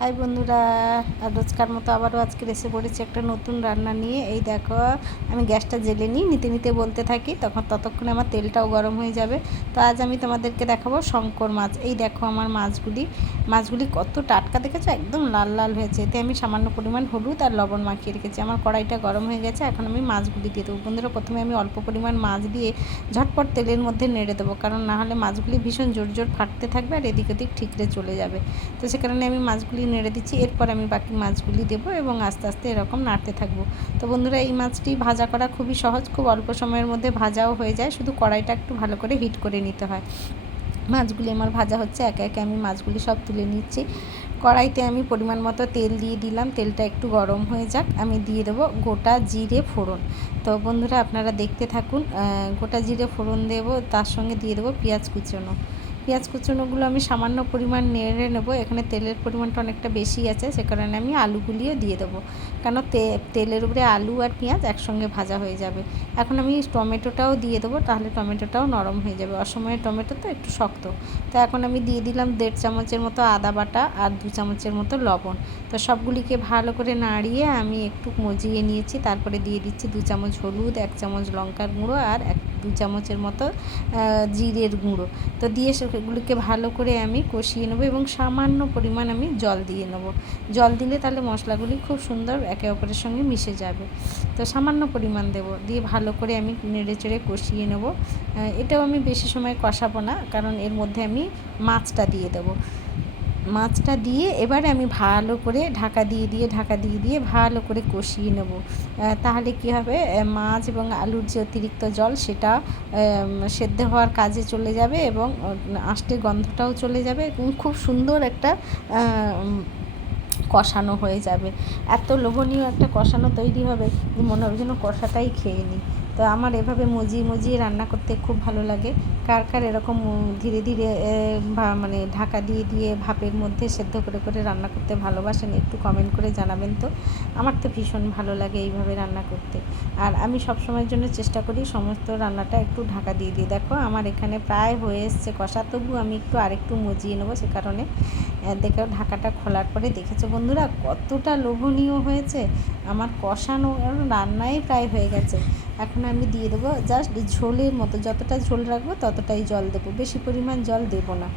High বন্ধুরা, আর রোজকার মতো আবারও আজকে এসে পড়েছি একটা নতুন রান্না নিয়ে। এই দেখো, আমি গ্যাসটা জ্বেলে নিই, নিতে নিতে বলতে থাকি, ততক্ষণে আমার তেলটাও গরম হয়ে যাবে। তো আজ আমি তোমাদেরকে দেখাবো শঙ্কর মাছ। এই দেখো আমার মাছগুলি কত টাটকা দেখেছো, একদম লাল লাল হয়েছে। এতে আমি সামান্য পরিমাণ হলুদ আর লবণ মাখিয়ে রেখেছি। আমার কড়াইটা গরম হয়ে গেছে, এখন আমি মাছগুলি দিয়ে দেবো। বন্ধুরা, প্রথমে আমি অল্প পরিমাণ মাছ দিয়ে ঝটপট তেলের মধ্যে নেড়ে দেবো, কারণ না হলে মাছগুলি ভীষণ জোর জোর ফাটতে থাকবে আর এদিক ওদিক ঠিকরে চলে যাবে। তো সে কারণে আমি মাছগুলি নেড়ে দিচ্ছি। এরপর আমি বাকি মাছগুলি দেবো এবং আস্তে আস্তে এরকম নাড়তে থাকবো। তো বন্ধুরা, এই মাছটি ভাজা করা খুবই সহজ, খুব অল্প সময়ের মধ্যে ভাজাও হয়ে যায়, শুধু কড়াইটা একটু ভালো করে হিট করে নিতে হয়। মাছগুলি আমার ভাজা হচ্ছে, একে একে আমি মাছগুলি সব তুলে নিচ্ছি। কড়াইতে আমি পরিমাণ মতো তেল দিয়ে দিলাম, তেলটা একটু গরম হয়ে যাক, আমি দিয়ে দেবো গোটা জিরে ফোড়ন। তো বন্ধুরা, আপনারা দেখতে থাকুন। গোটা জিরে ফোড়ন দেবো, তার সঙ্গে দিয়ে দেবো পেঁয়াজ কুচনোগুলো আমি সামান্য পরিমাণ নেড়ে নেবো। এখানে তেলের পরিমাণটা অনেকটা বেশি আছে, সে কারণে আমি আলুগুলিও দিয়ে দেবো, কেন তেলের উপরে আলু আর পেঁয়াজ একসঙ্গে ভাজা হয়ে যাবে। এখন আমি টমেটোটাও দিয়ে দেবো, তাহলে টমেটোটাও নরম হয়ে যাবে। অসময়ে টমেটো তো একটু শক্ত। তো এখন আমি দিয়ে দিলাম 1.5 চামচের মতো আদা বাটা আর 2 চামচের মতো লবণ। তো সবগুলিকে ভালো করে নাড়িয়ে আমি একটু মজিয়ে নিয়েছি। তারপরে দিয়ে দিচ্ছি 2 চামচ হলুদ, 1 চামচ লঙ্কার গুঁড়ো আর 2 চামচের মতো জিরের গুঁড়ো। তো দিয়ে সেগুলিকে ভালো করে আমি কষিয়ে নেবো এবং সামান্য পরিমাণ আমি জল দিয়ে নেবো। জল দিলে তাহলে মশলাগুলি খুব সুন্দর একে অপরের সঙ্গে মিশে যাবে। তো সামান্য পরিমাণ দেবো, দিয়ে ভালো করে আমি নেড়ে চেড়ে কষিয়ে নেব। এটাও আমি বেশি সময় কষাবো না, কারণ এর মধ্যে আমি মাছটা দিয়ে দেবো। মাছটা দিয়ে এবারে আমি ভালো করে ঢাকা দিয়ে ভালো করে কষিয়ে নেব। তাহলে কি হবে, মাছ এবং আলুর যে অতিরিক্ত জল সেটা সেদ্ধ হওয়ার কাজে চলে যাবে এবং আষ্টে গন্ধটাও চলে যাবে এবং খুব সুন্দর একটা কষানো হয়ে যাবে। এত লোভনীয় একটা কষানো তৈরি হবে যে মনে হবে যেন কষাটাই খেয়ে নিই। তো আমার এভাবে মজিয়ে রান্না করতে খুব ভালো লাগে। কার কার এরকম ধীরে ধীরে মানে ঢাকা দিয়ে ভাপের মধ্যে সেদ্ধ করে রান্না করতে ভালোবাসেন, একটু কমেন্ট করে জানাবেন। তো আমার তো ভীষণ ভালো লাগে এইভাবে রান্না করতে। আর আমি সবসময়ের জন্য চেষ্টা করি সমস্ত রান্নাটা একটু ঢাকা দিয়ে দেখো আমার এখানে প্রায় হয়ে এসছে কষা, তবু আমি আরেকটু মজিয়ে নেবো। সে কারণে দেখো ঢাকাটা খোলার পরে দেখেছো বন্ধুরা কতটা লোভনীয় হয়েছে। আমার কষানো রান্নাই প্রায় হয়ে গেছে। এখন আমি দিয়ে দেবো জাস্ট ঝোলের মতো, যতটা ঝোল রাখবো ততটাই জল দেবো, বেশি পরিমাণ জল দেবো না।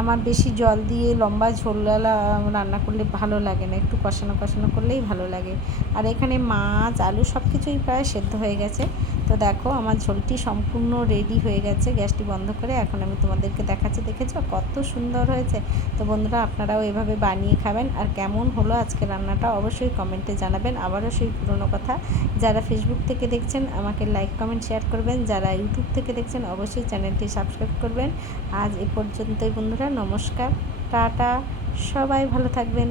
আমার বেশি জল দিয়ে লম্বা ঝোলওয়ালা রান্না করলে ভালো লাগে না, একটু কষানো করলেই ভালো লাগে। আর এখানে মাছ আলু সব কিছুই প্রায় সেদ্ধ হয়ে গেছে। তো দেখো আমার ঝোলটি সম্পূর্ণ রেডি হয়ে গেছে। গ্যাসটি বন্ধ করে এখন আমি তোমাদেরকে দেখাচ্ছি, দেখেছো কত সুন্দর হয়েছে। তো বন্ধুরা, আপনারাও এভাবে বানিয়ে খাবেন। আর কেমন হলো আজকে রান্নাটা অবশ্যই কমেন্টে জানাবেন। আবারও সেই পুরনো কথা, যারা ফেসবুক থেকে দেখছেন আমাকে লাইক কমেন্ট শেয়ার করবেন, যারা ইউটিউব থেকে দেখছেন অবশ্যই চ্যানেলটি সাবস্ক্রাইব করবেন। আজ এ পর্যন্তই বন্ধুরা, নমস্কার, টাটা, সবাই ভালো থাকবেন।